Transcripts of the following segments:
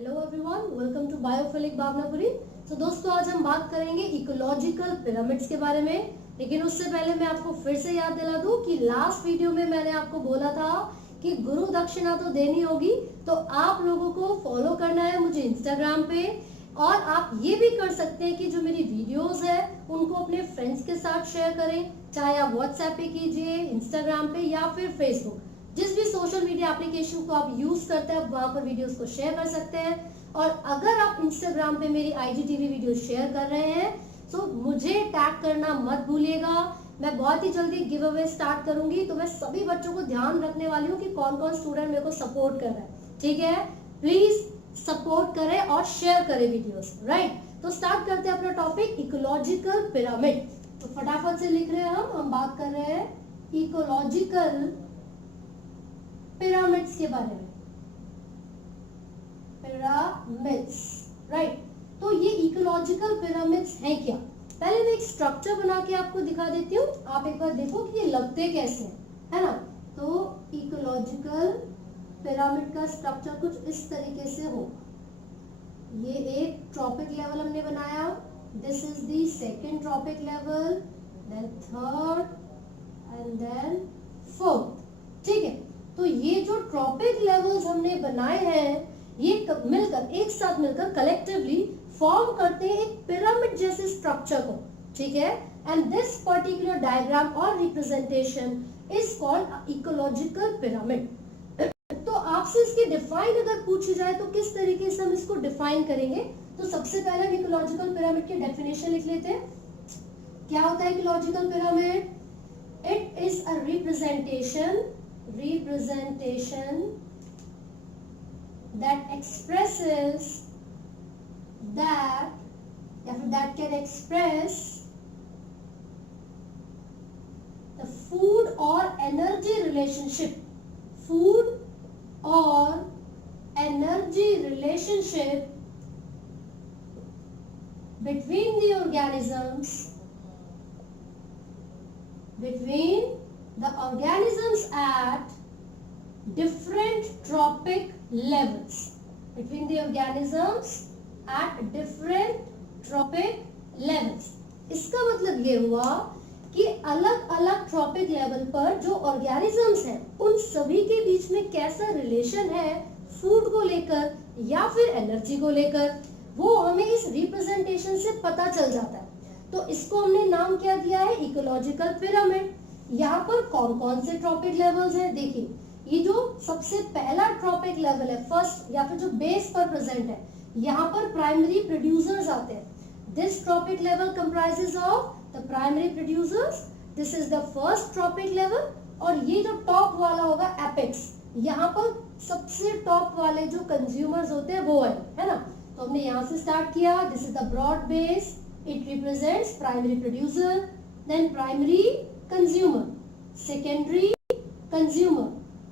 Hello everyone, welcome to biophilic Bhavnapuri. तो दोस्तों, आज हम बात करेंगे इकोलॉजिकल पिरामिड्स के बारे में। लेकिन उससे पहले मैं आपको फिर से याद दिला दूं कि लास्ट वीडियो में मैंने आपको बोला था कि गुरु दक्षिणा तो देनी होगी, तो आप लोगों को फॉलो करना है मुझे इंस्टाग्राम पे। और आप ये भी कर सकते हैं कि जो मेरी वीडियोस है उनको अपने फ्रेंड्स के साथ शेयर करें, चाहे आप व्हाट्सएप पे कीजिए, इंस्टाग्राम पे या फिर फेसबुक, जिस भी सोशल मीडिया एप्लीकेशन को आप यूज करते हैं वहां पर वीडियोस को शेयर कर सकते हैं। और अगर आप इंस्टाग्राम पे मेरी आईजीटीवी वीडियो शेयर कर रहे हैं तो मुझे टैग करना मत भूलिएगा। मैं बहुत ही जल्दी गिव अवे स्टार्ट करूंगी, तो मैं सभी बच्चों को ध्यान रखने वाली हूँ कि कौन कौन स्टूडेंट मेरे को सपोर्ट कर रहा है। ठीक है, प्लीज सपोर्ट करें और शेयर करें वीडियोस। राइट, तो स्टार्ट करते हैं अपना टॉपिक इकोलॉजिकल पिरामिड। तो फटाफट से लिख रहे हैं, हम बात कर रहे हैं इकोलॉजिकल पिरामिड्स के बारे में। Pyramids, right. तो ये इकोलॉजिकल पिरामिड्स हैं क्या? पहले मैं एक स्ट्रक्चर बना के आपको दिखा देती हूँ, आप एक बार देखो कि ये लगते कैसे हैं, है ना। तो इकोलॉजिकल पिरामिड का स्ट्रक्चर कुछ इस तरीके से हो। ये एक ट्रॉपिक लेवल हमने बनाया, this is the second trophic level, then third and then fourth. ठीक है, तो ये जो ट्रॉपिक लेवल्स हमने बनाए हैं ये मिलकर एक साथ मिलकर कलेक्टिवली फॉर्म करते हैं एक पिरामिड जैसे स्ट्रक्चर को। ठीक है, एंड दिस पर्टिकुलर डायग्राम और representation is called ecological pyramid. तो आपसे इसकी डिफाइन अगर पूछी जाए तो किस तरीके से हम इसको डिफाइन करेंगे? तो सबसे पहले हम इकोलॉजिकल पिरामिड की डेफिनेशन लिख लेते हैं। क्या होता है ecological pyramid? It is a representation that expresses that can express the food or energy relationship between the organisms at different trophic levels, between the organisms at different trophic levels। इसका मतलब ये हुआ कि अलग अलग ट्रॉपिक लेवल पर जो organisms हैं उन सभी के बीच में कैसा रिलेशन है फूड को लेकर या फिर एनर्जी को लेकर, वो हमें इस रिप्रेजेंटेशन से पता चल जाता है। तो इसको हमने नाम क्या दिया है? Ecological pyramid. यहाँ पर कौन कौन से ट्रॉपिक लेवल्स हैं? देखिए, ये जो सबसे पहला ट्रॉपिक लेवल है, फर्स्ट या फिर जो बेस पर प्रेजेंट है, यहाँ पर प्राइमरी प्रोड्यूसर्स आते हैं। This trophic level comprises of the primary producers, this is the first trophic level. और ये जो टॉप वाला होगा एपेक्स, यहाँ पर सबसे टॉप वाले जो कंज्यूमर्स होते हैं वो है ना। तो हमने यहाँ से स्टार्ट किया, this is the broad base, it represents primary producer, then primary consumer, secondary consumer,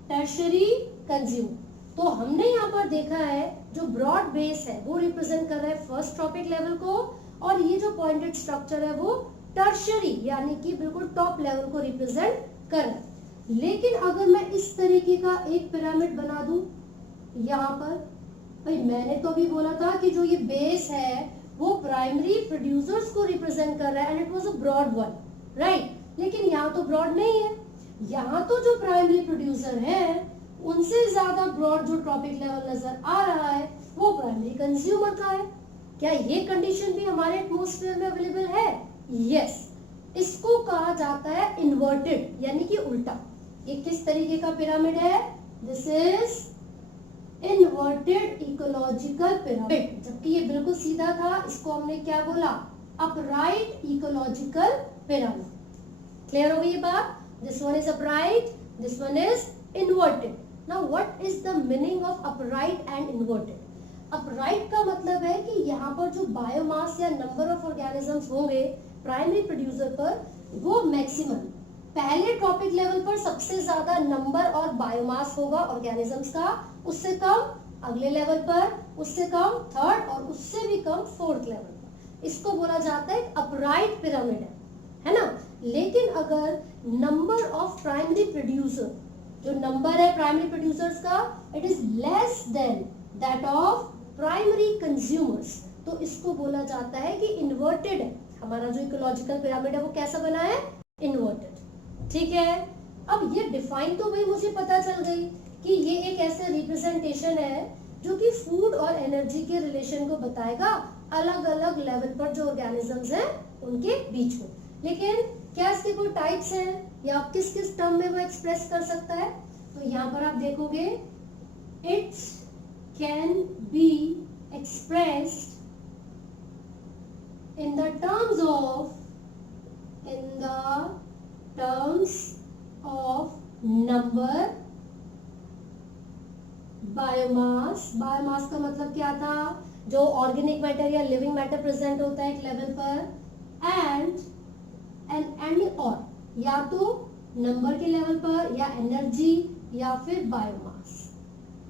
tertiary consumer. तो हमने यहाँ पर देखा है जो ब्रॉड बेस है वो रिप्रेजेंट कर रहा है फर्स्ट ट्रॉपिक लेवल को, और ये जो पॉइंटेड स्ट्रक्चर है वो टर्शरी यानी कि बिल्कुल टॉप लेवल को रिप्रेजेंट कर रहा है। लेकिन अगर मैं इस तरीके का एक पिरामिड बना दूं यहाँ पर, भाई मैंने तो अभी बोला था कि जो ये बेस है वो प्राइमरी प्रोड्यूसर्स को रिप्रेजेंट कर रहा है and it was a broad one, right. लेकिन यहाँ तो ब्रॉड नहीं है, यहाँ तो जो प्राइमरी प्रोड्यूसर है उनसे ज्यादा ब्रॉड जो ट्रॉपिक लेवल नजर आ रहा है वो प्राइमरी कंज्यूमर का है। क्या ये कंडीशन भी हमारे एटमॉस्फेयर में अवेलेबल है? यस, इसको कहा जाता है इन्वर्टेड यानी कि उल्टा। ये किस तरीके का पिरामिड है? This is inverted ecological pyramid. जबकि ये बिल्कुल सीधा था, इसको हमने क्या बोला? Upright ecological pyramid. क्लियर हो गई ये बात? This one is upright, this one is inverted. Now what is the meaning of upright and inverted? Upright का मतलब है कि यहाँ पर जो बायोमास या नंबर ऑफ ऑर्गेनिजम्स होंगे प्राइमरी प्रोड्यूसर पर वो मैक्सिमम, पहले ट्रॉपिक लेवल पर सबसे ज्यादा नंबर और बायोमास होगा ऑर्गेनिजम्स का, उससे कम अगले लेवल पर, उससे कम थर्ड और उससे भी कम फोर्थ लेवल पर। इसको बोला जाता है अपराइट पिरामिड है ना। लेकिन अगर नंबर ऑफ प्राइमरी प्रोड्यूसर, जो नंबर है प्राइमरी प्रोड्यूसर्स का, it is less than that of primary consumers, तो इसको बोला जाता है कि इन्वर्टेड है। हमारा जो इकोलॉजिकल पिरामिड है वो कैसा बना है, इन्वर्टेड। ठीक है, अब ये डिफाइन तो भाई मुझे पता चल गई कि ये एक ऐसे रिप्रेजेंटेशन है जो कि फूड और एनर्जी के रिलेशन को बताएगा अलग अलग लेवल पर जो ऑर्गेनिजम्स हैं उनके बीच में। लेकिन क्या इसके कोई टाइप्स हैं या किस किस टर्म में वो एक्सप्रेस कर सकता है? तो यहाँ पर आप देखोगे it's can be expressed in the terms of number, biomass. Biomass का मतलब क्या था, जो ऑर्गेनिक मैटर या लिविंग मैटर प्रेजेंट होता है एक लेवल पर, एंड और या तो नंबर के लेवल पर या एनर्जी या फिर बायोमास।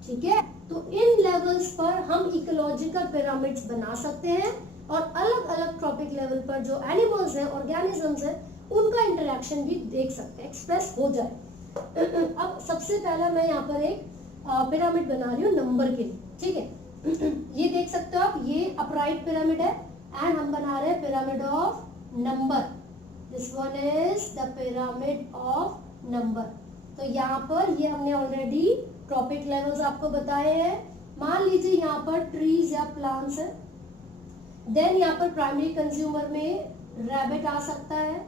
ठीक है, तो इन लेवल्स पर हम इकोलॉजिकल पिरामिड्स बना सकते हैं और अलग अलग ट्रॉपिक लेवल पर जो एनिमल्स हैं, ऑर्गेनिजम्स हैं, उनका इंटरेक्शन भी देख सकते हैं, एक्सप्रेस हो जाए। अब सबसे पहला मैं यहाँ पर एक पिरामिड बना रही हूँ नंबर के लिए। ठीक है, ये देख सकते हो आप, ये अपराइट पिरामिड है एंड हम बना रहे हैं pyramid of number. This one is the pyramid of number. तो यहाँ पर ये हमने ऑलरेडी ट्रॉपिक लेवल्स आपको बताए हैं। मान लीजिए यहाँ पर ट्रीज या प्लांट्स है, देन यहाँ पर प्राइमरी कंज्यूमर में रैबिट आ सकता है,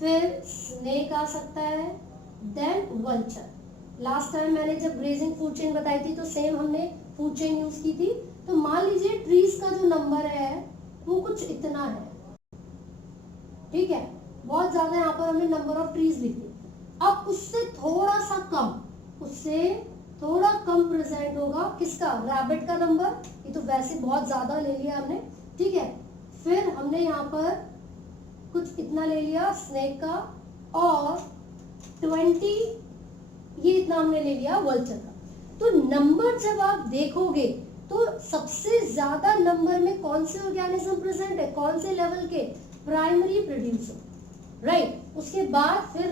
फिर स्नेक आ सकता है, देन वल्चर। लास्ट टाइम मैंने जब ग्रेजिंग फूड चेन बताई थी तो सेम हमने फूड चेन यूज की थी। तो मान लीजिए ट्रीज का जो नंबर है वो कुछ इतना है। ठीक है, बहुत ज्यादा यहाँ पर हमने नंबर ऑफ ट्रीज लिखी। अब उससे थोड़ा सा कम, उससे थोड़ा कम प्रेजेंट होगा किसका, रैबिट का नंबर। ये तो वैसे बहुत ज्यादा ले लिया हमने। ठीक है, फिर हमने यहाँ पर कुछ इतना ले लिया स्नेक का, और 20 ये इतना हमने ले लिया वल्चर का। तो नंबर जब आप देखोगे तो सबसे ज्यादा नंबर में कौन से ऑर्गेनिज्म प्रेजेंट है, कौन से लेवल के, प्राइमरी प्रोड्यूसर। राइट, उसके बाद फिर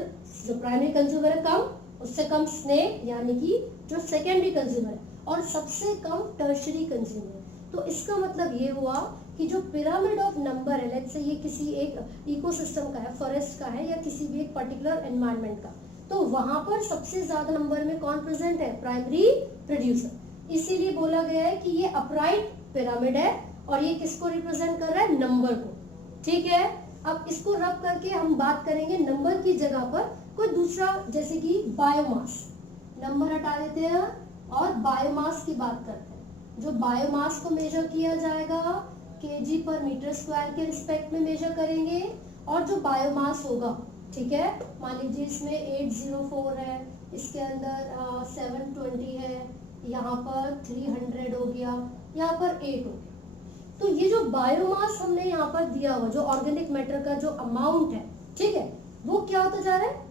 जो प्राइमरी कंज्यूमर है कम, उससे कम स्नेक यानी कि जो सेकेंडरी कंज्यूमर है, और सबसे कम टर्शरी कंज्यूमर। तो इसका मतलब ये हुआ कि जो पिरामिड ऑफ नंबर है, लेट्स से ये किसी एक इकोसिस्टम का है, फॉरेस्ट का है या किसी भी एक पर्टिकुलर एनवायरनमेंट का, तो वहां पर सबसे ज्यादा नंबर में कौन प्रेजेंट है, प्राइमरी प्रोड्यूसर। इसीलिए बोला गया है कि ये अपराइट पिरामिड है और ये किसको रिप्रेजेंट कर रहा है, नंबर को। ठीक है, अब इसको रब करके हम बात करेंगे नंबर की जगह पर कोई दूसरा, जैसे कि बायोमास। नंबर हटा देते हैं और बायोमास की बात करते हैं। जो बायोमास को मेजर किया जाएगा केजी पर मीटर स्क्वायर के रिस्पेक्ट में मेजर करेंगे, और जो बायोमास होगा, ठीक है, मान लीजिए इसमें 804 है, इसके अंदर 720 है, यहाँ पर 300 हो गया, यहाँ पर 8 हो गया। तो ये जो बायोमास हमने यहाँ पर दिया हुआ, जो ऑर्गेनिक मैटर का जो अमाउंट है, ठीक है, वो क्या होता जा रहा है,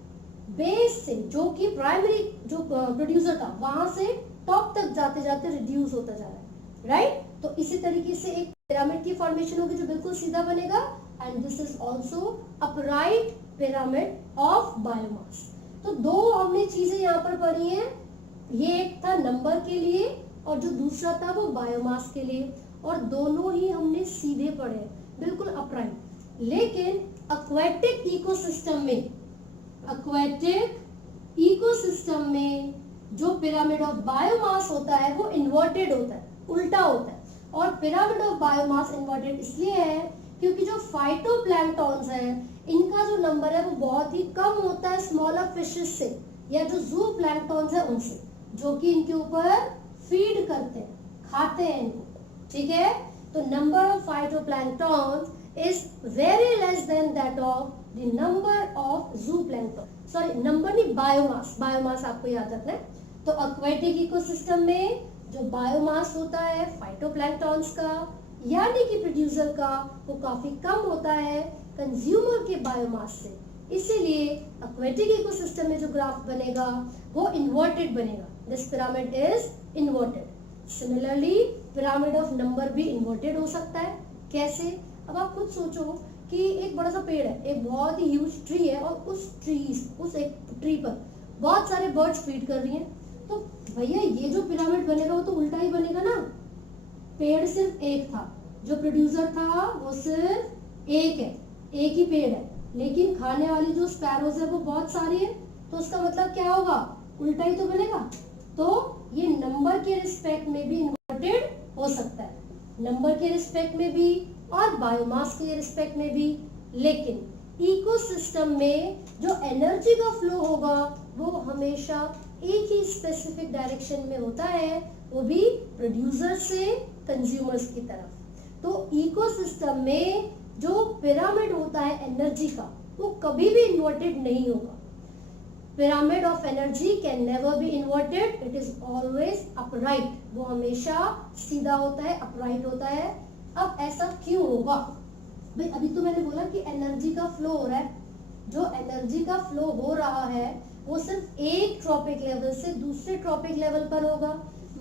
बेस से, जो कि प्राइमरी जो प्रोड्यूसर था वहां से टॉप तक जाते जाते रिड्यूस होता जा रहा है। राइट, तो इसी तरीके से एक पिरामिड की फॉर्मेशन होगी जो बिल्कुल सीधा बनेगा, and this is also upright pyramid of biomass. तो दो हमने चीजें यहाँ पर पढ़ी हैं, ये एक था नंबर के लिए और जो दूसरा था वो बायोमास के लिए, और दोनों ही हमने सीधे पढ़े, बिल्कुल अपराइट। लेकिन एक्वेटिक इकोसिस्टम में जो पिरामिड ऑफ बायोमास होता है वो इन्वर्टेड होता है, उल्टा होता है। और पिरामिड ऑफ बायोमास इन्वर्टेड इसलिए है क्योंकि जो फाइटोप्लैंक्टन्स हैं इनका जो नंबर है वो बहुत ही कम होता है स्मॉलर फिशेस से, या जो ज़ूप्लैंक्टन्स है उनसे, जो कि इनके ऊपर फीड करते हैं, खाते हैं इनको। ठीक है, तो number of phytoplanktons is very less than that of the number of zooplankton. Sorry, number नहीं, बायोमास। बायोमास आपको याद रखना है। तो एक्वेटिक इकोसिस्टम में जो बायोमास होता है फाइटोप्लैंक्टन्स का यानी कि प्रोड्यूसर का, वो काफी कम होता है कंज्यूमर के बायोमास से। इसीलिए एक्वेटिक इकोसिस्टम में जो ग्राफ बनेगा वो इन्वर्टेड बनेगा। This pyramid is inverted. Similarly pyramid of number भी इन्वर्टेड हो सकता है। कैसे? अब आप खुद सोचो कि एक बड़ा सा पेड़ है, एक बहुत ही ह्यूज ट्री है, और उस एक ट्री पर बहुत सारे बर्ड्स फीड कर रही हैं, तो भैया ये जो पिरामिड बनेगा वो तो उल्टा ही बनेगा ना। पेड़ सिर्फ एक था, जो प्रोड्यूसर था वो सिर्फ एक है, एक ही पेड़ है, लेकिन खाने वाली जो स्पैरोज है वो बहुत सारी है, तो उसका मतलब क्या होगा, उल्टा ही तो बनेगा। तो ये नंबर के रिस्पेक्ट में भी इन्वर्टेड हो सकता है, नंबर के रिस्पेक्ट में भी और बायोमास के रिस्पेक्ट में भी। लेकिन इकोसिस्टम में जो एनर्जी का फ्लो होगा वो हमेशा एक ही स्पेसिफिक डायरेक्शन में होता है, वो भी प्रोड्यूसर से कंज्यूमर्स की तरफ। तो इकोसिस्टम में जो पिरामिड होता है एनर्जी का, वो कभी भी इन्वर्टेड नहीं होगा। Pyramid of energy can never be inverted, it is always upright, वो हमेशा सीधा होता है, अपराइट होता है। अब ऐसा क्यों होगा भाई? अभी तो मैंने बोला कि एनर्जी का फ्लो हो रहा है, जो एनर्जी का फ्लो हो रहा है वो सिर्फ एक ट्रॉपिक लेवल से दूसरे ट्रॉपिक लेवल पर होगा।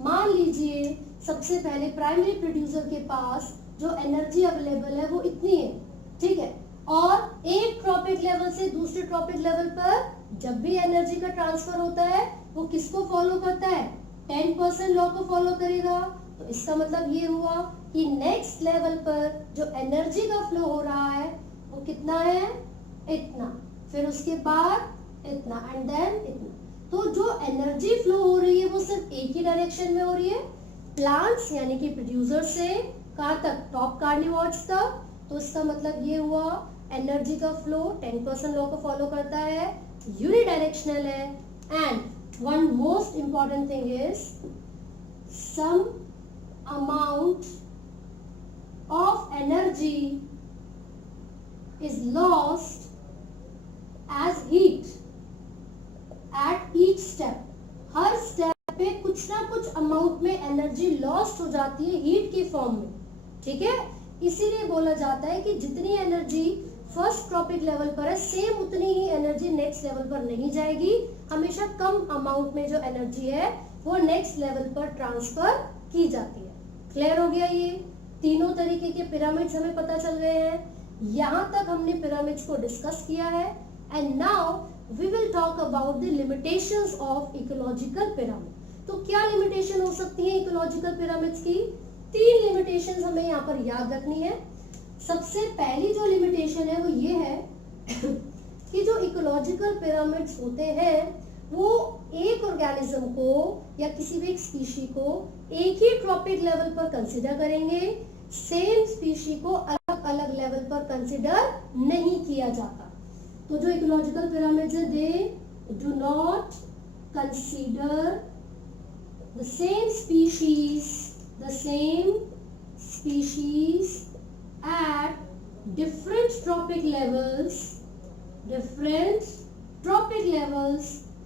मान लीजिए सबसे पहले प्राइमरी प्रोड्यूसर के पास जो एनर्जी अवेलेबल है वो इतनी है, ठीक है, और एक ट्रॉपिक लेवल से दूसरे ट्रॉपिक लेवल पर जब भी एनर्जी का ट्रांसफर होता है वो किसको फॉलो करता है, 10% लॉ को फॉलो करेगा। तो इसका मतलब ये हुआ कि नेक्स्ट लेवल पर जो एनर्जी का फ्लो हो रहा है वो कितना है, इतना, फिर उसके बाद इतना एंड देन इतना। तो जो एनर्जी फ्लो हो रही है वो सिर्फ एक ही डायरेक्शन में हो रही है, प्लांट्स यानी कि प्रोड्यूसर से कहाँ तक, टॉप कार्निवोर्स तक। तो इसका मतलब ये हुआ एनर्जी का फ्लो 10% लॉ को फॉलो करता है, यूनिडायरेक्शनल है। And one most important thing is some amount of energy is lost as heat at each step. हर स्टेप पे कुछ ना कुछ अमाउंट में एनर्जी लॉस्ट हो जाती है हीट के फॉर्म में, ठीक है। इसीलिए बोला जाता है कि जितनी एनर्जी फर्स्ट ट्रॉपिक लेवल पर है सेम उतनी ही एनर्जी नेक्स्ट लेवल पर नहीं जाएगी, हमेशा कम अमाउंट में जो एनर्जी है वो नेक्स्ट लेवल पर ट्रांसफर की जाती है। क्लियर हो गया? ये तीनों तरीके के पिरामिड्स हमें पता चल गए हैं। यहाँ तक हमने पिरामिड्स को डिस्कस किया है and now we will talk about the limitations of ecological pyramid. तो क्या लिमिटेशन हो सकती है इकोलॉजिकल पिरामिड्स की? 3 लिमिटेशंस हमें यहाँ पर याद रखनी है। सबसे पहली जो लिमिटेशन है वो ये है कि जो इकोलॉजिकल पिरामिड्स होते हैं वो एक ऑर्गेनिज्म को या किसी भी एक स्पीशी को एक ही ट्रॉपिक लेवल पर कंसीडर करेंगे, सेम स्पीशी को अलग अलग लेवल पर कंसीडर नहीं किया जाता। तो जो इकोलॉजिकल पिरामिड्स है they do not consider the same species at different tropic levels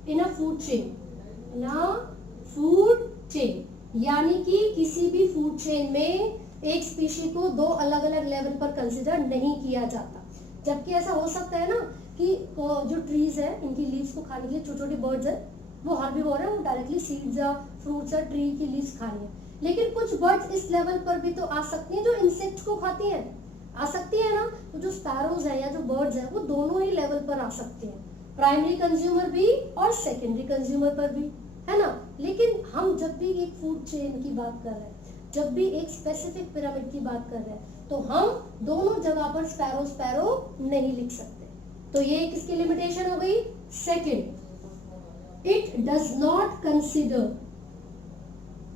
in a food chain, यानी कि किसी भी फूड चेन में एक स्पीशी को 2 अलग अलग लेवल पर कंसीडर नहीं किया जाता। जबकि ऐसा हो सकता है ना कि जो ट्रीज है इनकी लीव्स को खाने के लिए छोटे छोटे बर्ड्स है, वो हर्बीवोर है, वो डायरेक्टली सीड्स या फ्रूट्स या ट्री की लीव्स खानी है। लेकिन कुछ बर्ड्स इस लेवल पर भी तो आ सकती हैं जो इंसेक्ट्स को खाती हैं, आ सकती है ना। तो जो स्पैरोज है या जो बर्ड्स है वो दोनों ही लेवल पर आ सकते हैं, प्राइमरी कंज्यूमर भी और सेकेंडरी कंज्यूमर पर भी, है ना। लेकिन हम जब भी एक फूड चेन की बात कर रहे हैं, जब भी एक स्पेसिफिक पिरामिड की बात कर रहे हैं, तो हम दोनों जगह पर स्पैरो नहीं लिख सकते। तो ये किसकी लिमिटेशन हो गई? Second, it does not consider,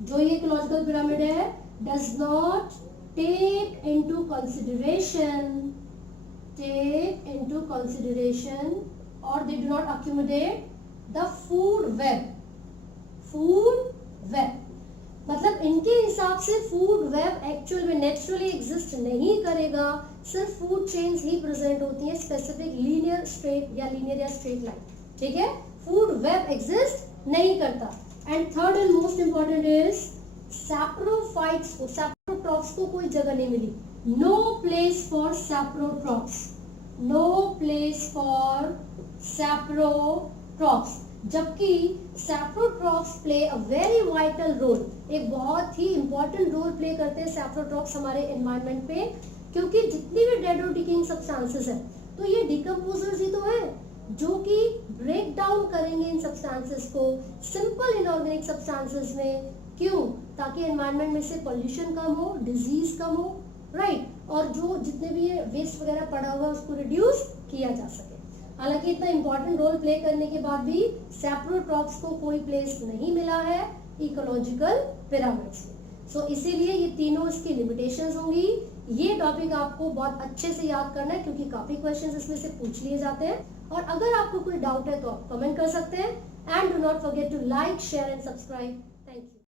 जो ये इकोलॉजिकल पिरामिड है does not take into consideration or they do not accommodate the food web। मतलब इनके हिसाब से फूड वेब एक्चुअल में नेचुरली एग्जिस्ट नहीं करेगा, सिर्फ फूड चेन्स ही प्रेजेंट होती है, स्पेसिफिक लीनियर स्ट्रेट या स्ट्रेट लाइन, ठीक है। फूड वेब एग्जिस्ट नहीं करता। And third and most important is saprophytes को, सैप्रोट्रॉप्स को कोई जगह नहीं मिली। नो प्लेस फॉर सैप्रोट्रॉप्स, जबकि saprotrophs play a very vital role, एक बहुत ही इंपॉर्टेंट रोल प्ले करते हैं सैप्रोट्रॉप्स हमारे एनवायरनमेंट पे, क्योंकि जितनी भी डेड और डिकेइंग सब्सटेंसेस है तो ये डिकम्पोजर्स ही तो है जो कि ब्रेक डाउन करेंगे इन सब्सटेंसेस को सिंपल इनऑर्गेनिक सब्सटेंसेस में, क्यों? ताकि एनवायरनमेंट में से पोल्यूशन कम हो, डिजीज कम हो, राइट, और जो जितने भी ये वेस्ट वगैरह पड़ा हुआ है उसको रिड्यूस किया जा सके। हालांकि इतना इंपॉर्टेंट रोल प्ले करने के बाद भी सैप्रोट्रॉप्स को कोई प्लेस नहीं मिला है इकोलॉजिकल पिरामिड्स में। सो इसीलिए ये तीनों इसकी लिमिटेशंस होंगी। ये टॉपिक आपको बहुत अच्छे से याद करना है क्योंकि काफी क्वेश्चंस इसमें से पूछ लिए जाते हैं। और अगर आपको कोई डाउट है तो आप कमेंट कर सकते हैं। And do not forget to like, share and subscribe.